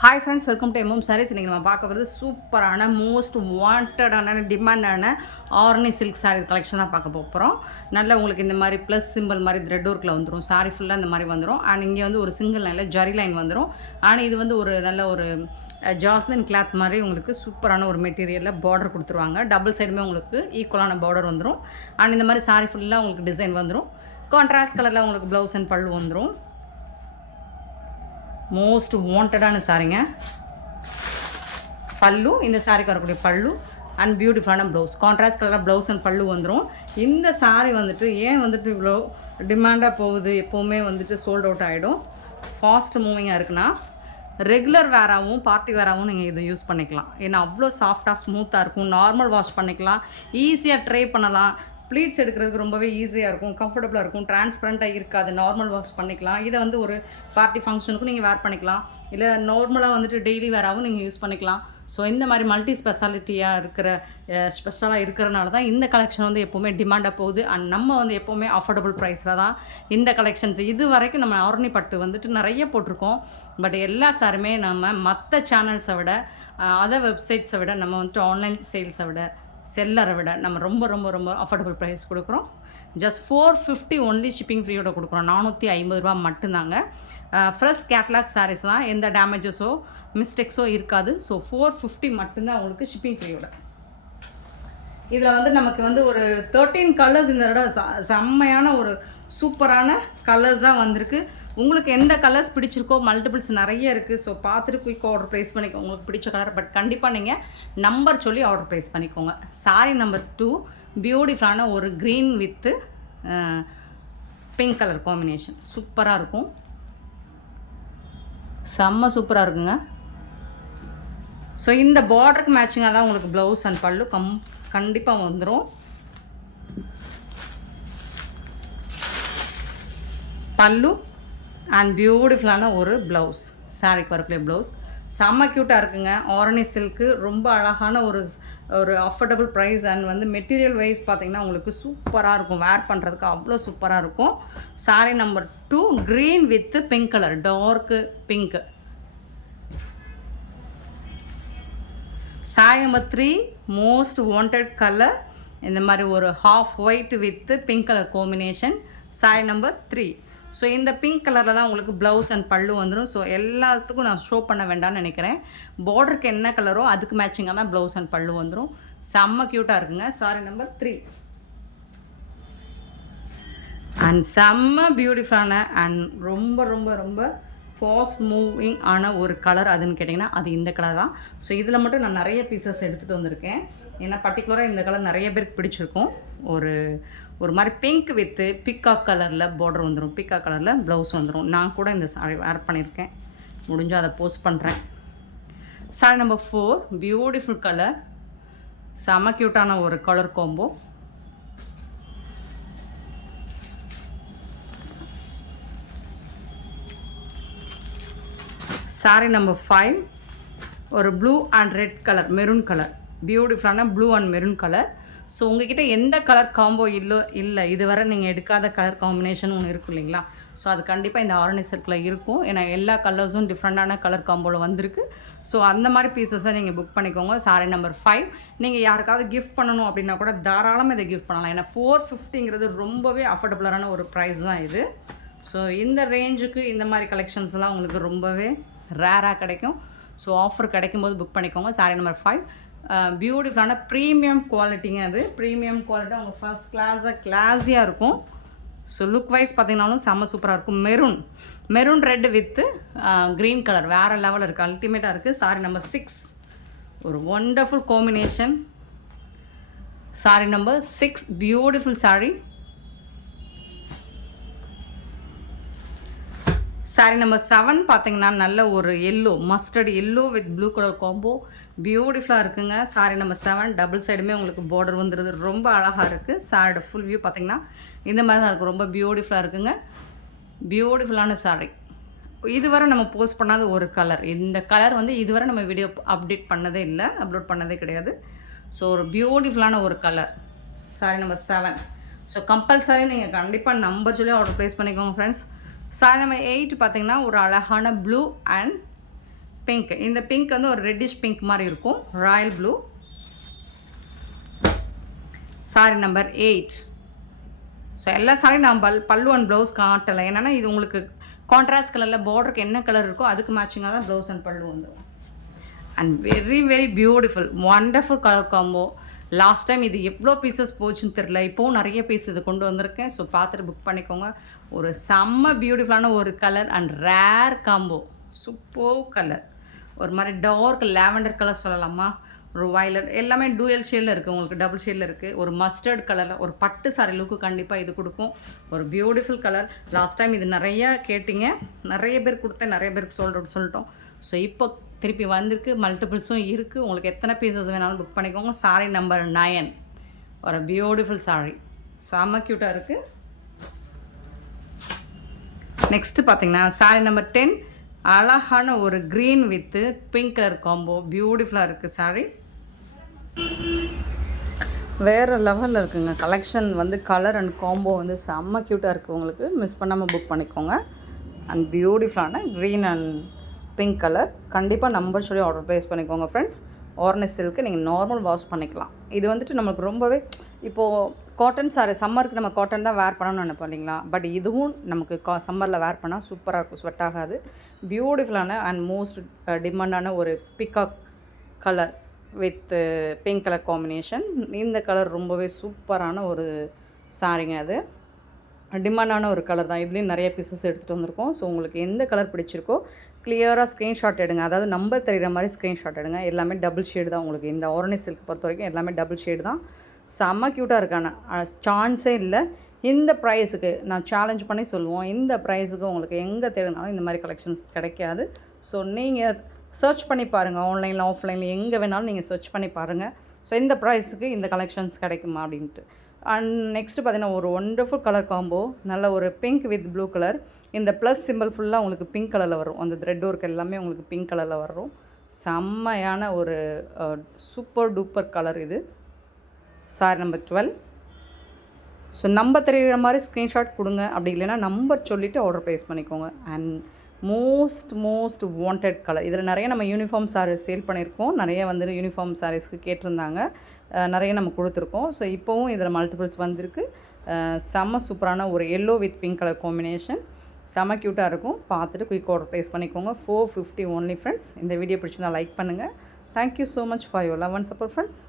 Hi friends, welcome to MM sarees. இன்றைக்கி நம்ம பார்க்க வரது சூப்பரான மோஸ்ட் வாண்டடான டிமாண்டான ஆர்னி சில்க் சாரீ கலெக்ஷன் தான் பார்க்க போகிறோம். நல்ல உங்களுக்கு இந்த மாதிரி ப்ளஸ் சிம்பிள் மாதிரி த்ரெட் ஒர்க்கில் வந்துடும். சாரீ ஃபுல்லாக இந்த மாதிரி வந்துடும். அண்ட் இங்கே வந்து ஒரு சிங்கிள் லைனில் ஜரி லைன் வந்துடும். ஆனால் இது வந்து ஒரு நல்ல ஒரு ஜாஸ்மின் கிளாத் மாதிரி உங்களுக்கு சூப்பரான ஒரு மெட்டீரியலில் பார்டர் கொடுத்துருவாங்க. டபுள் சைடுமே உங்களுக்கு ஈக்குவலான பார்டர் வந்துடும். அண்ட் இந்த மாதிரி சாரீ ஃபுல்லாக உங்களுக்கு டிசைன் வந்துடும். கான்ட்ராஸ்ட் கலரில் உங்களுக்கு ப்ளவுஸ் அண்ட் பல்லு வந்துடும். மோஸ்ட் வாண்டடான சாரீங்க. பல்லு, இந்த சாரீக்கு வரக்கூடிய பல்லு அண்ட் பியூட்டிஃபுல்லான ப்ளவுஸ். கான்ட்ராஸ்ட் கலராக ப்ளவுஸ் அண்ட் பல்லு வந்துடும். இந்த சாரீ வந்துட்டு ஏன் வந்துட்டு இவ்வளோ டிமாண்டாக போகுது, எப்போவுமே வந்துட்டு சோல்ட் அவுட் ஆகிடும், ஃபாஸ்ட் மூவிங்காக இருக்குன்னா ரெகுலர் வேராகவும் பார்ட்டி வேராகவும் நீங்கள் இதை யூஸ் பண்ணிக்கலாம். ஏன்னா அவ்வளோ சாஃப்டாக ஸ்மூத்தாக இருக்கும். நார்மல் வாஷ் பண்ணிக்கலாம், ஈஸியாக ட்ரை பண்ணலாம். ப்ளீட்ஸ் எடுக்கிறதுக்கு ரொம்பவே ஈஸியாக இருக்கும், கம்ஃபர்டபுளாக இருக்கும், டிரான்ஸ்பரண்ட்டாக இருக்காது. நார்மல் வாஷ் பண்ணிக்கலாம். இதை வந்து ஒரு பார்ட்டி ஃபங்க்ஷனுக்கும் நீங்கள் வேர் பண்ணிக்கலாம், இல்லை நார்மலாக வந்துட்டு டெய்லி வேராகவும் நீங்கள் யூஸ் பண்ணிக்கலாம். ஸோ இந்த மாதிரி மல்டி ஸ்பெஷாலிட்டியாக இருக்கிற ஸ்பெஷலாக இருக்கிறனால தான் இந்த கலெக்ஷன் வந்து எப்போவுமே டிமாண்டாக போகுது. அண்ட் நம்ம வந்து எப்போவுமே அஃபோர்டபுள் ப்ரைஸில் தான் இந்த கலெக்ஷன்ஸ் இது வரைக்கும் நம்ம ஆர்னி பட்டு வந்துட்டு நிறைய போட்டிருக்கோம். பட் எல்லா சாருமே நம்ம மற்ற சேனல்ஸை விட, அதர் வெப்சைட்ஸை விட, நம்ம வந்துட்டு ஆன்லைன் சேல்ஸை விட, செல்லரை விட நம்ம ரொம்ப ரொம்ப ரொம்ப அஃபோர்டபுள் ப்ரைஸ் கொடுக்குறோம். ஜஸ்ட் 450 ஒன்லி ஷிப்பிங் ஃப்ரீயோட கொடுக்குறோம். 450 ரூபா மட்டும்தாங்க. ஃப்ரெஷ் கேட்லாக் சாரீஸ் தான், எந்த டேமேஜஸோ மிஸ்டேக்ஸோ இருக்காது. ஸோ 450 மட்டும்தான் உங்களுக்கு ஷிப்பிங் ஃப்ரீயோட. இதில் வந்து நமக்கு வந்து ஒரு 13 கலர்ஸ் இந்த தடவை செம்மையான ஒரு சூப்பரான கலர்ஸாக வந்திருக்கு. உங்களுக்கு எந்த கலர்ஸ் பிடிச்சிருக்கோ, மல்டிபிள்ஸ் நிறைய இருக்குது. ஸோ பார்த்துட்டு குயிக்காக ஆர்டர் ப்ளேஸ் பண்ணிக்கோங்க உங்களுக்கு பிடிச்ச கலர். பட் கண்டிப்பாக நீங்கள் நம்பர் சொல்லி ஆர்டர் ப்ளேஸ் பண்ணிக்கோங்க. சாரீ நம்பர் 2 பியூட்டிஃபுல்லான ஒரு green with pink colour combination சூப்பராக இருக்கும். செம்ம சூப்பராக இருக்குங்க. ஸோ இந்த பார்டருக்கு மேட்சிங்காக தான் உங்களுக்கு ப்ளவுஸ் அண்ட் பல்லு கண்டிப்பாக வந்துடும். பல்லு அண்ட் பியூட்டிஃபுல்லான ஒரு ப்ளவுஸ், சாரீக்கு வரக்கூடிய ப்ளவுஸ் செம்ம க்யூட்டாக இருக்குங்க. ஆர்னி சில்க்கு ரொம்ப அழகான ஒரு அஃபோர்டபுள் ப்ரைஸ். அண்ட் வந்து மெட்டீரியல் வைஸ் பார்த்திங்கன்னா உங்களுக்கு சூப்பராக இருக்கும், வேர் பண்ணுறதுக்கு அவ்வளோ சூப்பராக இருக்கும். Sari number 2 green with pink colour, torque pink. Sari number 3 most wanted colour, இந்த மாதிரி ஒரு half white with pink colour combination. Sari number 3. So இந்த பிங்க் கலரில் தான் உங்களுக்கு ப்ளவுஸ் அண்ட் பல்லு வந்துடும். ஸோ எல்லாத்துக்கும் நான் ஷோ பண்ண வேண்டாம்னு நினைக்கிறேன். பார்டருக்கு என்ன கலரோ அதுக்கு மேட்சிங்காக தான் ப்ளவுஸ் அண்ட் பல்லு வந்துடும். செம்ம க்யூட்டாக இருக்குங்க. சாரீ நம்பர் 3 அண்ட் செம்ம பியூட்டிஃபுல்லான அண்ட் ரொம்ப ரொம்ப ரொம்ப ஃபாஸ்ட் மூவிங் ஆன ஒரு கலர் அதுன்னு கேட்டிங்கன்னா அது இந்த கலர் தான். ஸோ இதில் மட்டும் நான் நிறைய பீசஸ் எடுத்துகிட்டு வந்திருக்கேன். ஏன்னா பர்டிகுலராக இந்த கலர் நிறைய பேருக்கு பிடிச்சிருக்கும். ஒரு மாதிரி பிங்க் வித்து பிக்காக் கலரில் பார்டர் வந்துடும், பிக்காக் கலரில் ப்ளவுஸ் வந்துடும். நான் கூட இந்த சாரீ வேர் பண்ணியிருக்கேன், முடிஞ்சால் அதை போஸ்ட் பண்ணுறேன். சாரீ நம்பர் 4 பியூட்டிஃபுல் கலர், செம க்யூட்டான ஒரு கலர் காம்போ. சாரீ நம்பர் 5 ஒரு blue and red colour, maroon colour, பியூட்டிஃபுல்லான blue and maroon colour. So உங்ககிட்ட எந்த கலர் காம்போ இல்லை இதுவரை நீங்கள் எடுக்காத கலர் காம்பினேஷன் ஒன்று இருக்கும் இல்லைங்களா? ஸோ அது கண்டிப்பாக இந்த ஆர்னி சில்கில் இருக்கும். ஏன்னா எல்லா கலர்ஸும் டிஃப்ரெண்ட்டான கலர் காம்போவில் வந்திருக்கு. ஸோ அந்த மாதிரி பீசஸை நீங்கள் புக் பண்ணிக்கோங்க. சாரீ நம்பர் 5 நீங்கள் யாருக்காவது கிஃப்ட் பண்ணணும் அப்படின்னா கூட தாராளமாக இதை கிஃப்ட் பண்ணலாம். ஏன்னா 450ங்கிறது ரொம்பவே அஃபோர்டபுளான ஒரு ப்ரைஸ் தான் இது. ஸோ இந்த ரேஞ்சுக்கு இந்த மாதிரி கலெக்ஷன்ஸ்லாம் உங்களுக்கு ரொம்பவே ரேராக கிடைக்கும். ஸோ ஆஃபர் கிடைக்கும் போது புக் பண்ணிக்கோங்க. சாரீ நம்பர் 5 பியூட்டிஃபுல்லான ப்ரீமியம் குவாலிட்டிங்க. அது ப்ரீமியம் குவாலிட்டி, அவங்க ஃபர்ஸ்ட் கிளாஸியாக இருக்கும். ஸோ லுக் வைஸ் பார்த்திங்கனாலும் செம்ம சூப்பராக இருக்கும். Maroon red with green colour வேறு லெவலில் இருக்குது, அல்டிமேட்டாக இருக்குது. சாரீ நம்பர் 6 ஒரு wonderful combination. Sari number 6 beautiful sari. Sari number 7 பார்த்திங்கன்னா நல்ல ஒரு yellow, mustard yellow with blue colour combo பியூட்டிஃபுல்லாக இருக்குங்க. சாரீ நம்பர் 7 டபுள் சைடுமே உங்களுக்கு பார்டர் வந்துடுது, ரொம்ப அழகாக இருக்குது. சாரியோட ஃபுல் வியூ பார்த்திங்கன்னா இந்த மாதிரி தான் இருக்கும், ரொம்ப பியூட்டிஃபுல்லாக இருக்குங்க. பியூட்டிஃபுல்லான சாரீ. இதுவரை நம்ம போஸ்ட் பண்ணாத ஒரு கலர், இந்த கலர் வந்து இதுவரை நம்ம வீடியோ அப்டேட் பண்ணதே இல்லை, அப்லோட் பண்ணதே கிடையாது. ஸோ ஒரு பியூட்டிஃபுல்லான ஒரு colour. Sari number 7. So compulsory நீங்கள் கண்டிப்பாக நம்பர் சொல்லி ஆர்டர் ப்ளேஸ் பண்ணிக்கோங்க ஃப்ரெண்ட்ஸ். சாரீ நம்பர் 8 பார்த்திங்கன்னா ஒரு அழகான ப்ளூ அண்ட் பிங்க். இந்த பிங்க் வந்து ஒரு ரெட்டிஷ் பிங்க் மாதிரி இருக்கும். Royal blue. Sorry number 8. So எல்லா சாரி நான் பல்லு அண்ட் ப்ளவுஸ் காட்டலை. என்னென்னா இது உங்களுக்கு கான்ட்ராஸ்ட் கலரில் பார்டருக்கு என்ன கலர் இருக்கோ அதுக்கு மேட்சிங்காக தான் ப்ளவுஸ் அண்ட் பல்லு வந்துடும். And very very beautiful wonderful colour combo. Last time இது எவ்வளோ பீசஸ் போச்சுன்னு தெரில, இப்போவும் நிறைய பீஸ் இது கொண்டு வந்திருக்கேன். ஸோ பார்த்துட்டு புக் பண்ணிக்கோங்க. ஒரு செம்ம பியூட்டிஃபுல்லான ஒரு colour and rare combo. Super colour. ஒரு மாதிரி டார்க் லாவெண்டர் கலர் சொல்லலாமா, ஒரு வயலட், எல்லாமே டூயல் ஷேடில் இருக்குது. உங்களுக்கு டபுள் ஷேடில் இருக்குது. ஒரு மஸ்டர்ட் கலரில் ஒரு பட்டு சாரி லுக்கு கண்டிப்பாக இது கொடுக்கும். ஒரு பியூட்டிஃபுல் கலர். லாஸ்ட் டைம் இது நிறையா கேட்டிங்க, நிறைய பேர் கொடுத்தேன், நிறைய பேருக்கு சொல்லிட்டோம். ஸோ இப்போ திருப்பி வந்திருக்கு, மல்டிபிள்ஸும் இருக்குது. உங்களுக்கு எத்தனை பீசஸ் வேணாலும் புக் பண்ணிக்கோங்க. Sorry number 9. ஒரு பியூட்டிஃபுல் சாரி, செம்ம க்யூட்டாக இருக்குது. நெக்ஸ்ட்டு பார்த்தீங்கன்னா சாரி நம்பர் 10. அழகான ஒரு green with pink colour combo. பியூட்டிஃபுல்லாக இருக்குது சாரி. வேறு லெவலில் இருக்குங்க கலெக்ஷன் வந்து. கலர் அண்ட் காம்போ வந்து செம்ம க்யூட்டாக இருக்குது. உங்களுக்கு மிஸ் பண்ணாமல் புக் பண்ணிக்கோங்க. அண்ட் பியூட்டிஃபுல்லான க்ரீன் அண்ட் பிங்க் கலர். கண்டிப்பாக நம்பர் சொல்லி ஆர்டர் ப்ளேஸ் பண்ணிக்கோங்க ஃப்ரெண்ட்ஸ். ஆர்னஸ் சில்க்கு நீங்கள் நார்மல் வாஷ் பண்ணிக்கலாம். இது வந்துட்டு நம்மளுக்கு ரொம்பவே இப்போது காட்டன் சாரி சம்மருக்கு நம்ம காட்டன் தான் வேர் பண்ணணும்னு நினைப்போம் இல்லைங்களா. பட் இதுவும் நமக்கு சம்மரில் வேர் பண்ணால் சூப்பராக இருக்கும், ஸ்வெட் ஆகாது. பியூட்டிஃபுல்லான அண்ட் மோஸ்ட் டிமாண்டான ஒரு peacock colour with pink colour combination. இந்த கலர் ரொம்பவே சூப்பரான ஒரு சாரிங்க. அது டிமாண்டான ஒரு கலர் தான். இதுலேயும் நிறைய பீசஸ் எடுத்துகிட்டு வந்திருக்கோம். ஸோ உங்களுக்கு எந்த கலர் பிடிச்சிருக்கோ கிளியராக ஸ்க்ரீன்ஷாட் எடுங்க. அதாவது நம்பர் தெரிகிற மாதிரி ஸ்க்ரீன்ஷாட் எடுங்க. எல்லாமே டபுள் ஷேடு தான். உங்களுக்கு இந்த ஆர்னி சில்க் பொறுத்த வரைக்கும் எல்லாமே டபுள் ஷேடு தான். செம்ம க்யூட்டாக இருக்கான சான்ஸே இல்லை. இந்த ப்ரைஸுக்கு நான் சேலஞ்ச் பண்ணி சொல்லுவோம், இந்த ப்ரைஸுக்கு உங்களுக்கு எங்கே தேடினாலும் இந்த மாதிரி கலெக்ஷன்ஸ் கிடைக்காது. ஸோ நீங்கள் சர்ச் பண்ணி பாருங்கள், ஆன்லைனில் ஆஃப்லைனில் எங்கே வேணாலும் நீங்கள் சர்ச் பண்ணி பாருங்கள். ஸோ இந்த ப்ரைஸுக்கு இந்த கலெக்ஷன்ஸ் கிடைக்குமா அப்படின்ட்டு. அண்ட் நெக்ஸ்ட்டு பார்த்தீங்கன்னா ஒரு ஒண்டர்ஃபுல் கலர் காம்போ. நல்ல ஒரு பிங்க் வித் ப்ளூ கலர். இந்த ப்ளஸ் சிம்பிள் ஃபுல்லாக உங்களுக்கு பிங்க் கலரில் வரும். அந்த த்ரெட் ஒர்க் எல்லாமே உங்களுக்கு பிங்க் கலரில் வரும். செம்மையான ஒரு சூப்பர் டூப்பர் கலர் இது. Sorry number 12. ஸோ நம்பர் தெரிகிற மாதிரி ஸ்க்ரீன்ஷாட் கொடுங்க. அப்படி இல்லைன்னா நம்பர் சொல்லிவிட்டு ஆர்டர் ப்ளேஸ் பண்ணிக்கோங்க. And most wanted colour. இதில் நிறைய நம்ம யூனிஃபார்ம் சாரீஸ் சேல் பண்ணியிருக்கோம். நிறைய வந்து யூனிஃபார்ம் சாரீஸ்க்கு கேட்டிருந்தாங்க, நிறைய நம்ம கொடுத்துருக்கோம். ஸோ இப்போவும் இதில் மல்டிபிள்ஸ் வந்திருக்கு. செம்ம சூப்பரான ஒரு yellow with pink colour combination. செம்ம க்யூட்டாக இருக்கும். பார்த்துட்டு குயிக் ஆர்டர் ப்ளேஸ் பண்ணிக்கோங்க. 450 ஒன்லி ஃப்ரெண்ட்ஸ். இந்த வீடியோ பிடிச்சிருந்தா லைக் பண்ணுங்கள். Thank you so much for your love and support friends.